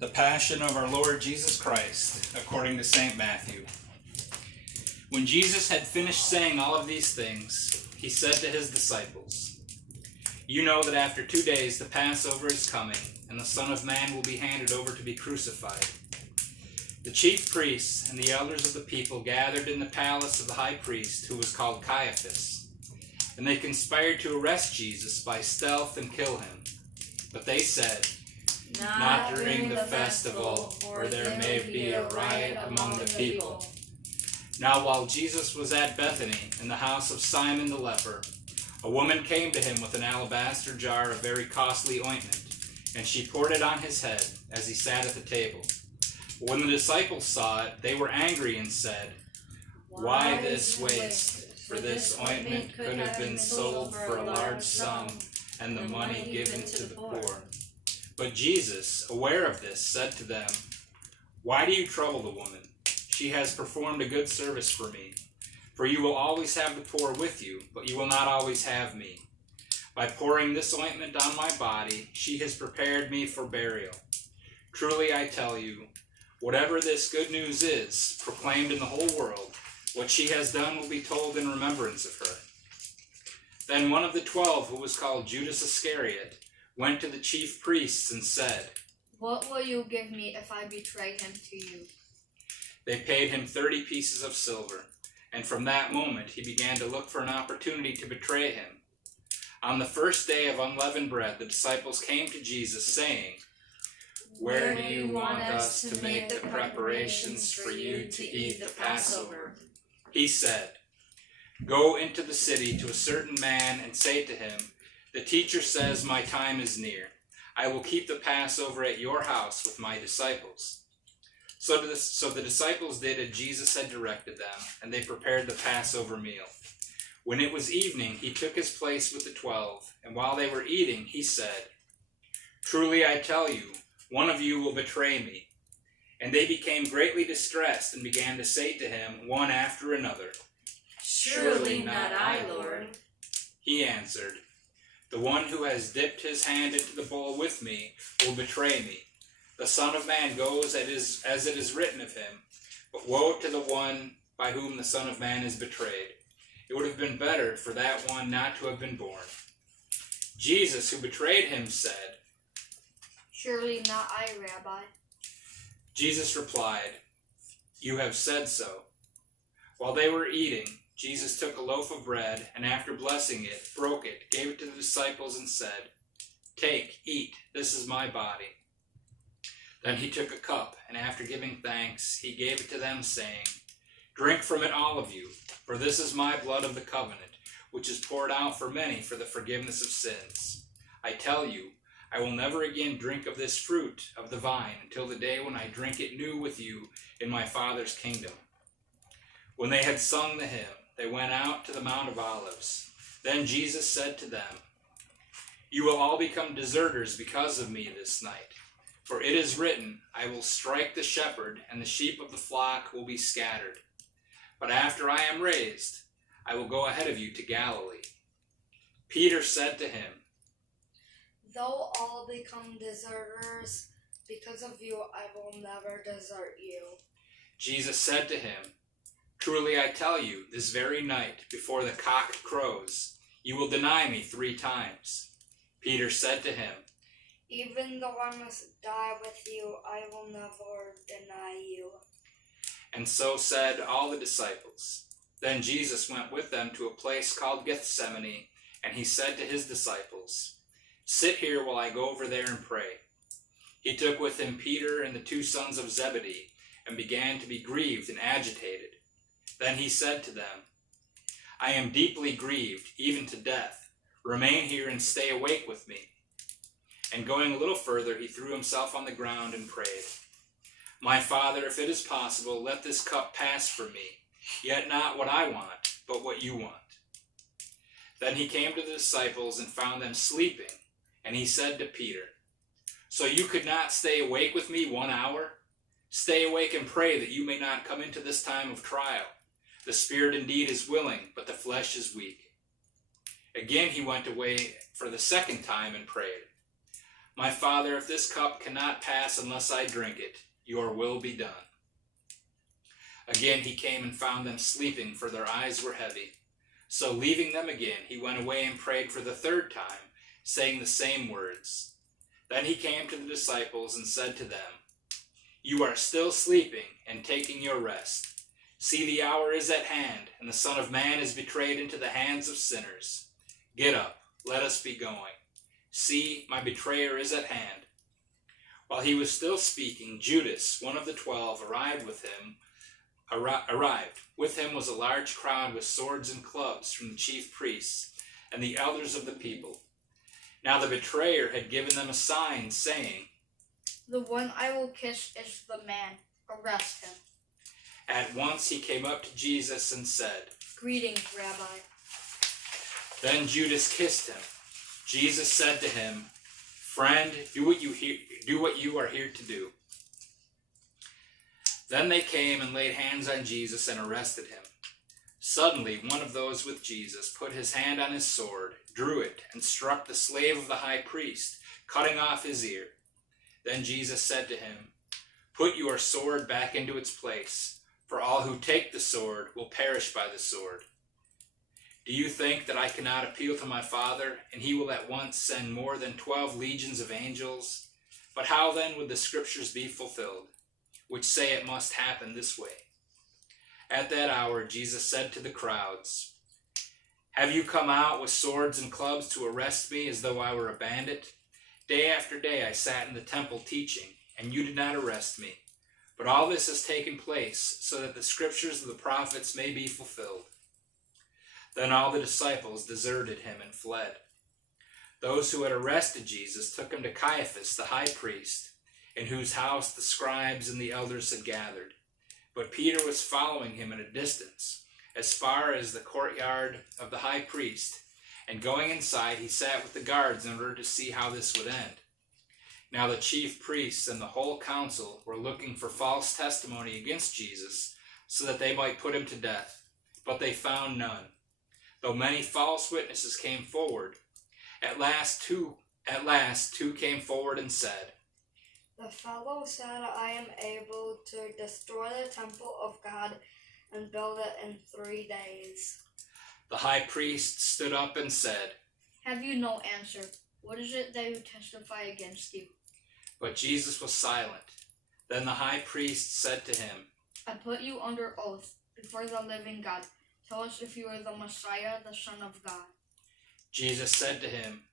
The Passion of our Lord Jesus Christ, according to St. Matthew. When Jesus had finished saying all of these things, he said to his disciples, "You know that after 2 days the Passover is coming, and the Son of Man will be handed over to be crucified." The chief priests and the elders of the people gathered in the palace of the high priest, who was called Caiaphas, and they conspired to arrest Jesus by stealth and kill him. But they said, "Not during the festival, or there may be a riot among the people." Now while Jesus was at Bethany, in the house of Simon the leper, a woman came to him with an alabaster jar of very costly ointment, and she poured it on his head as he sat at the table. But when the disciples saw it, they were angry and said, "Why this waste? For this ointment could have been sold for a large sum, and the money given to the poor." But Jesus, aware of this, said to them, "Why do you trouble the woman? She has performed a good service for me. For you will always have the poor with you, but you will not always have me. By pouring this ointment on my body, she has prepared me for burial. Truly I tell you, whatever this good news is, proclaimed in the whole world, what she has done will be told in remembrance of her." Then one of the 12, who was called Judas Iscariot, went to the chief priests and said, "What will you give me if I betray him to you?" They paid him 30 pieces of silver, and from that moment he began to look for an opportunity to betray him. On the first day of unleavened bread, the disciples came to Jesus, saying, "Where do you want us to make the preparations for you to eat the Passover?" He said, "Go into the city to a certain man and say to him, 'The teacher says my time is near. I will keep the Passover at your house with my disciples.'" So the disciples did as Jesus had directed them, and they prepared the Passover meal. When it was evening, he took his place with the 12, and while they were eating, he said, "Truly I tell you, one of you will betray me." And they became greatly distressed and began to say to him, one after another, "Surely not I, Lord." He answered, "The one who has dipped his hand into the bowl with me will betray me. The Son of Man goes as it is written of him, but woe to the one by whom the Son of Man is betrayed. It would have been better for that one not to have been born." Jesus, who betrayed him, said, "Surely not I, Rabbi." Jesus replied, "You have said so." While they were eating, Jesus took a loaf of bread, and after blessing it, broke it, gave it to the disciples, and said, "Take, eat, this is my body." Then he took a cup, and after giving thanks, he gave it to them, saying, "Drink from it, all of you, for this is my blood of the covenant, which is poured out for many for the forgiveness of sins. I tell you, I will never again drink of this fruit of the vine until the day when I drink it new with you in my Father's kingdom." When they had sung the hymn, they went out to the Mount of Olives. Then Jesus said to them, "You will all become deserters because of me this night. For it is written, I will strike the shepherd, and the sheep of the flock will be scattered. But after I am raised, I will go ahead of you to Galilee." Peter said to him, "Though all become deserters because of you, I will never desert you." Jesus said to him, "Truly I tell you, this very night, before the cock crows, you will deny me 3 times. Peter said to him, "Even though I must die with you, I will never deny you." And so said all the disciples. Then Jesus went with them to a place called Gethsemane, and he said to his disciples, "Sit here while I go over there and pray." He took with him Peter and the 2 sons of Zebedee, and began to be grieved and agitated. Then he said to them, "I am deeply grieved, even to death. Remain here and stay awake with me." And going a little further, he threw himself on the ground and prayed, "My Father, if it is possible, let this cup pass from me. Yet not what I want, but what you want." Then he came to the disciples and found them sleeping, and he said to Peter, "So you could not stay awake with me 1 hour? Stay awake and pray that you may not come into this time of trial. The spirit indeed is willing, but the flesh is weak." Again he went away for the second time and prayed, My Father, if this cup cannot pass unless I drink it, your will be done." Again he came and found them sleeping, for their eyes were heavy. So leaving them again, he went away and prayed for the third time, saying the same words. Then he came to the disciples and said to them, "You are still sleeping and taking your rest. See, the hour is at hand, and the Son of Man is betrayed into the hands of sinners. Get up, let us be going. See, my betrayer is at hand." While he was still speaking, Judas, one of the 12, arrived. With him was a large crowd with swords and clubs from the chief priests and the elders of the people. Now the betrayer had given them a sign, saying, "The one I will kiss is the man. Arrest him." At once he came up to Jesus and said, "Greetings, Rabbi." Then Judas kissed him. Jesus said to him, "Friend, do what you are here to do." Then they came and laid hands on Jesus and arrested him. Suddenly one of those with Jesus put his hand on his sword, drew it, and struck the slave of the high priest, cutting off his ear. Then Jesus said to him, "Put your sword back into its place, for all who take the sword will perish by the sword. Do you think that I cannot appeal to my Father, and he will at once send more than 12 legions of angels? But how then would the scriptures be fulfilled, which say it must happen this way?" At that hour Jesus said to the crowds, "Have you come out with swords and clubs to arrest me as though I were a bandit? Day after day I sat in the temple teaching, and you did not arrest me. But all this has taken place so that the scriptures of the prophets may be fulfilled." Then all the disciples deserted him and fled. Those who had arrested Jesus took him to Caiaphas, the high priest, in whose house the scribes and the elders had gathered. But Peter was following him at a distance, as far as the courtyard of the high priest, and going inside he sat with the guards in order to see how this would end. Now the chief priests and the whole council were looking for false testimony against Jesus, so that they might put him to death, but they found none, though many false witnesses came forward. At last two came forward and said, "The fellow said, 'I am able to destroy the temple of God and build it in 3 days.'" The high priest stood up and said, "Have you no answer? What is it they testify against you?" But Jesus was silent. Then the high priest said to him, "I put you under oath before the living God. Tell us if you are the Messiah, the Son of God." Jesus said to him,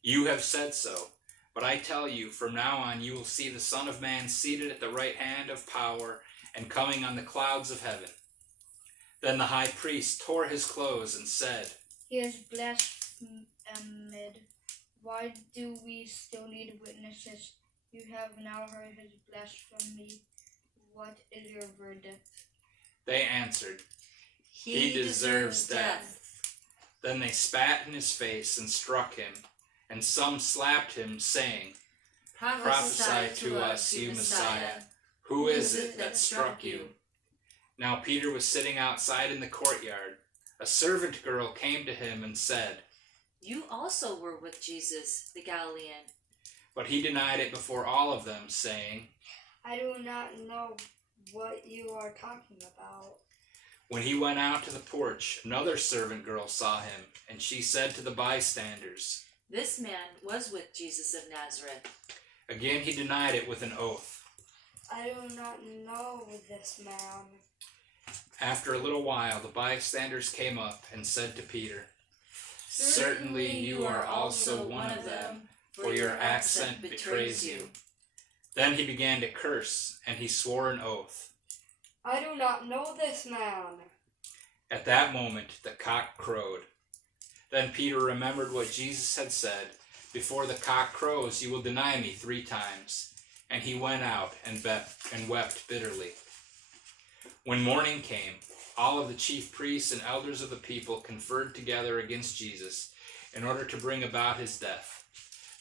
"You have said so, but I tell you, from now on you will see the Son of Man seated at the right hand of power and coming on the clouds of heaven." Then the high priest tore his clothes and said, "He is blasphemed. Why do we still need witnesses? You have now heard his blasphemy. What is your verdict?" They answered, He deserves death. Then they spat in his face and struck him, and some slapped him, saying, "Prophesy to us, you Messiah. Who is it that struck you?" Now Peter was sitting outside in the courtyard. A servant girl came to him and said, You also were with Jesus, the Galilean. but he denied it before all of them, saying, "I do not know what you are talking about." When he went out to the porch, another servant girl saw him, and she said to the bystanders. This man was with Jesus of Nazareth. Again he denied it with an oath. "I do not know this man." After a little while, the bystanders came up and said to Peter, "Certainly you are also one of them, for your accent betrays you." Then he began to curse, and he swore an oath. "I do not know this man." At that moment, the cock crowed. Then Peter remembered what Jesus had said, "Before the cock crows, you will deny me 3 times." And he went out and wept bitterly. When morning came, all of the chief priests and elders of the people conferred together against Jesus in order to bring about his death.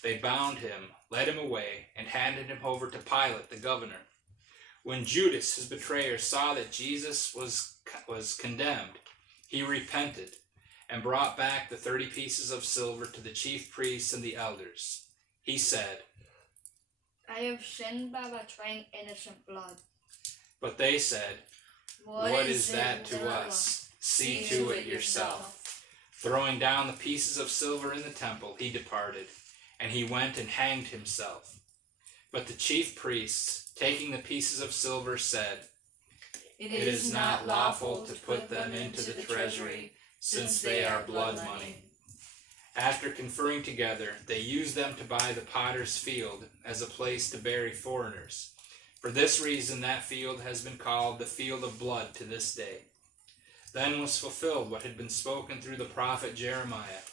They bound him, led him away, and handed him over to Pilate, the governor. When Judas, his betrayer, saw that Jesus was condemned, he repented and brought back the 30 pieces of silver to the chief priests and the elders. He said, I have sinned by betraying innocent blood. But they said, What is that to us? See to it yourself. Throwing down the pieces of silver in the temple, he departed, and he went and hanged himself. But the chief priests, taking the pieces of silver, said, It is not lawful to put them into the treasury, since they are blood money. After conferring together, they used them to buy the potter's field as a place to bury foreigners. For this reason that field has been called the field of blood to this day. Then was fulfilled what had been spoken through the prophet Jeremiah.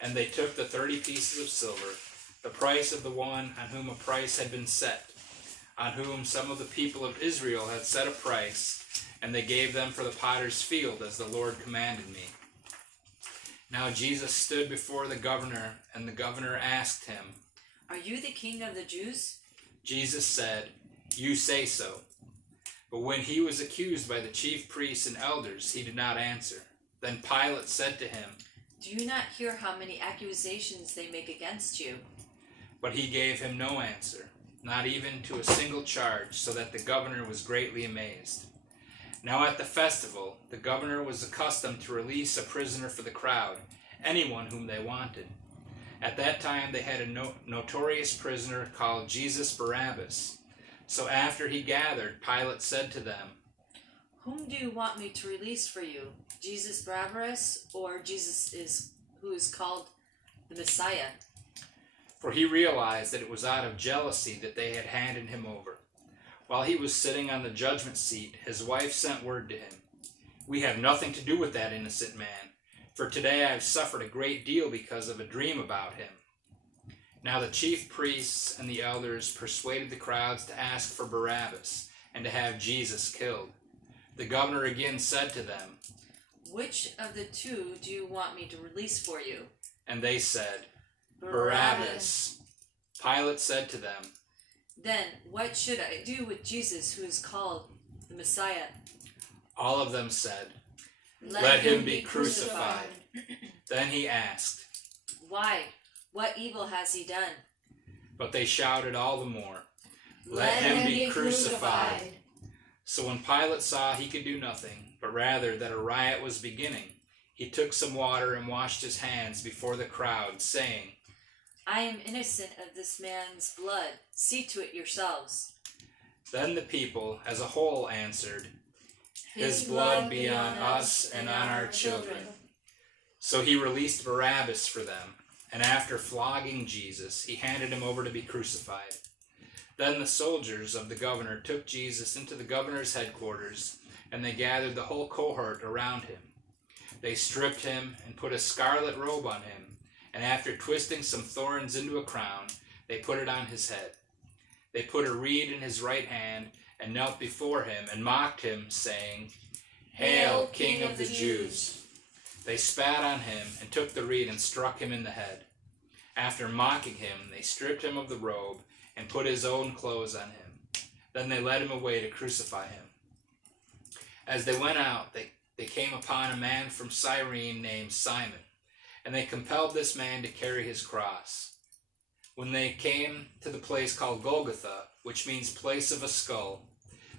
And they took the 30 pieces of silver, the price of the one on whom a price had been set, on whom some of the people of Israel had set a price, and they gave them for the potter's field, as the Lord commanded me. Now Jesus stood before the governor, and the governor asked him, Are you the king of the Jews? Jesus said, You say so. But when he was accused by the chief priests and elders, he did not answer. Then Pilate said to him, Do you not hear how many accusations they make against you? But he gave him no answer, not even to a single charge, so that the governor was greatly amazed. Now at the festival, the governor was accustomed to release a prisoner for the crowd, anyone whom they wanted. At that time they had a notorious prisoner called Jesus Barabbas. So after he gathered, Pilate said to them, Whom do you want me to release for you, Jesus Barabbas, or Jesus who is called the Messiah? For he realized that it was out of jealousy that they had handed him over. While he was sitting on the judgment seat, his wife sent word to him, We have nothing to do with that innocent man, for today I have suffered a great deal because of a dream about him. Now the chief priests and the elders persuaded the crowds to ask for Barabbas, and to have Jesus killed. The governor again said to them, Which of the two do you want me to release for you? And they said, Barabbas. Pilate said to them, Then what should I do with Jesus who is called the Messiah? All of them said, Let him be crucified. Then he asked, Why? What evil has he done? But they shouted all the more, Let him be crucified. So when Pilate saw he could do nothing, but rather that a riot was beginning, he took some water and washed his hands before the crowd, saying, I am innocent of this man's blood. See to it yourselves. Then the people as a whole answered, His blood be on us and on our children. So he released Barabbas for them, and after flogging Jesus, he handed him over to be crucified. Then the soldiers of the governor took Jesus into the governor's headquarters, and they gathered the whole cohort around him. They stripped him and put a scarlet robe on him, and after twisting some thorns into a crown, they put it on his head. They put a reed in his right hand and knelt before him and mocked him, saying, Hail, King of the Jews! They spat on him and took the reed and struck him in the head. After mocking him, they stripped him of the robe and put his own clothes on him. Then they led him away to crucify him. As they went out, they came upon a man from Cyrene named Simon, and they compelled this man to carry his cross. When they came to the place called Golgotha, which means place of a skull,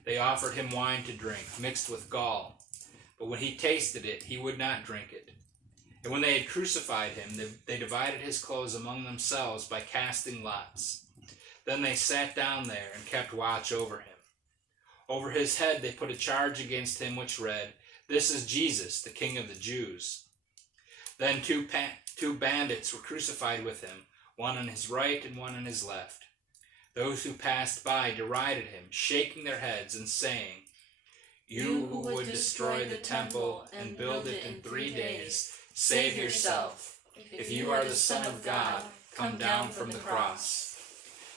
they offered him wine to drink, mixed with gall. But when he tasted it, he would not drink it. And when they had crucified him, they divided his clothes among themselves by casting lots. Then they sat down there and kept watch over him. Over his head they put a charge against him which read, This is Jesus, the King of the Jews. Then two bandits were crucified with him, one on his right and one on his left. Those who passed by derided him, shaking their heads and saying, You who would destroy the temple and build it in 3 days, save yourself. If you are the Son of God, come down from the cross.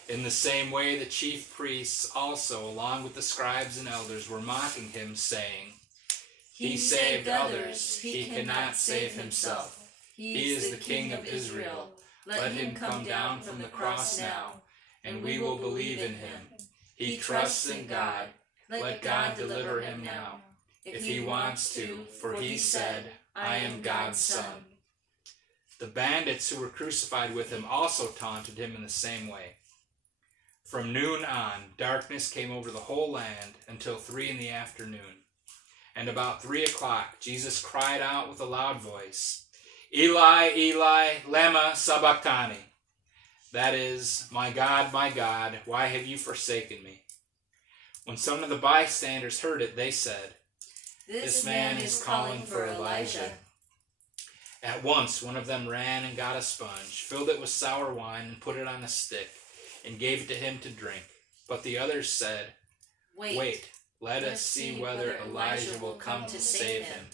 In the same way the chief priests also, along with the scribes and elders, were mocking him, saying, He saved others, he cannot save himself. He is the King of Israel. Let him come down from the cross now, and we will believe in him. He trusts in God. Let God deliver him now, if he wants to, for he said, I am God's son. The bandits who were crucified with him also taunted him in the same way. From noon on, darkness came over the whole land until 3 in the afternoon. And about 3 o'clock, Jesus cried out with a loud voice, Eli, Eli, lema sabachthani. That is, my God, why have you forsaken me? When some of the bystanders heard it, they said, This man is calling for Elijah. At once, one of them ran and got a sponge, filled it with sour wine, and put it on a stick, and gave it to him to drink. But the others said, Wait, let us see whether Elijah will come to save him.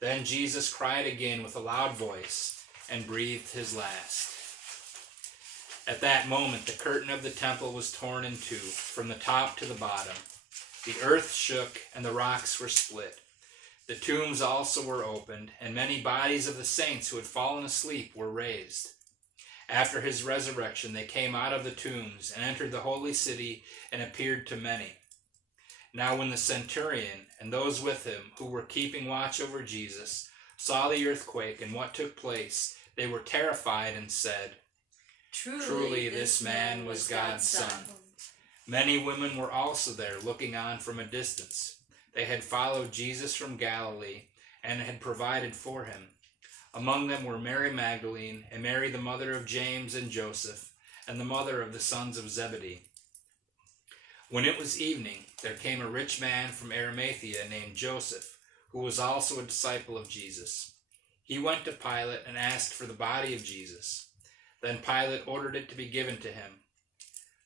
Then Jesus cried again with a loud voice, and breathed his last. At that moment, the curtain of the temple was torn in two, from the top to the bottom. The earth shook, and the rocks were split. The tombs also were opened, and many bodies of the saints who had fallen asleep were raised. After his resurrection, they came out of the tombs and entered the holy city and appeared to many. Now when the centurion and those with him who were keeping watch over Jesus saw the earthquake and what took place, they were terrified and said, Truly this man was God's Son. Many women were also there, looking on from a distance. They had followed Jesus from Galilee and had provided for him. Among them were Mary Magdalene, and Mary the mother of James and Joseph, and the mother of the sons of Zebedee. When it was evening, there came a rich man from Arimathea named Joseph, who was also a disciple of Jesus. He went to Pilate and asked for the body of Jesus. Then Pilate ordered it to be given to him.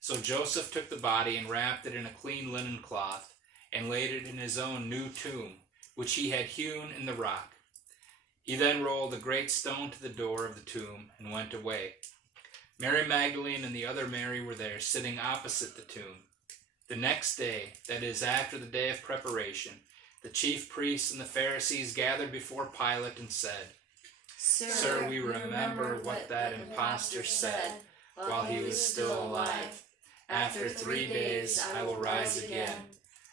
So Joseph took the body and wrapped it in a clean linen cloth, and laid it in his own new tomb, which he had hewn in the rock. He then rolled a great stone to the door of the tomb and went away. Mary Magdalene and the other Mary were there, sitting opposite the tomb. The next day, that is, after the day of preparation, the chief priests and the Pharisees gathered before Pilate and said, Sir, we remember what that impostor said while he was still alive. After 3 days I will rise again.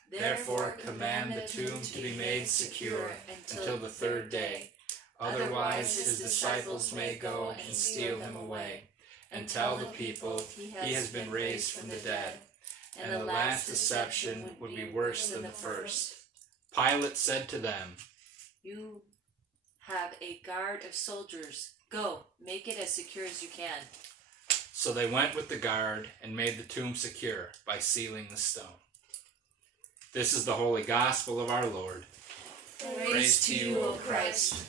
Therefore command the tomb to be made secure until the 3rd day. Otherwise his disciples may go and steal him away, and tell the people he has been raised from the dead. And the last deception would be worse than the first. Pilate said to them, You have a guard of soldiers. Go, make it as secure as you can. So they went with the guard and made the tomb secure by sealing the stone. This is the holy gospel of our Lord. Praise to you, O Christ.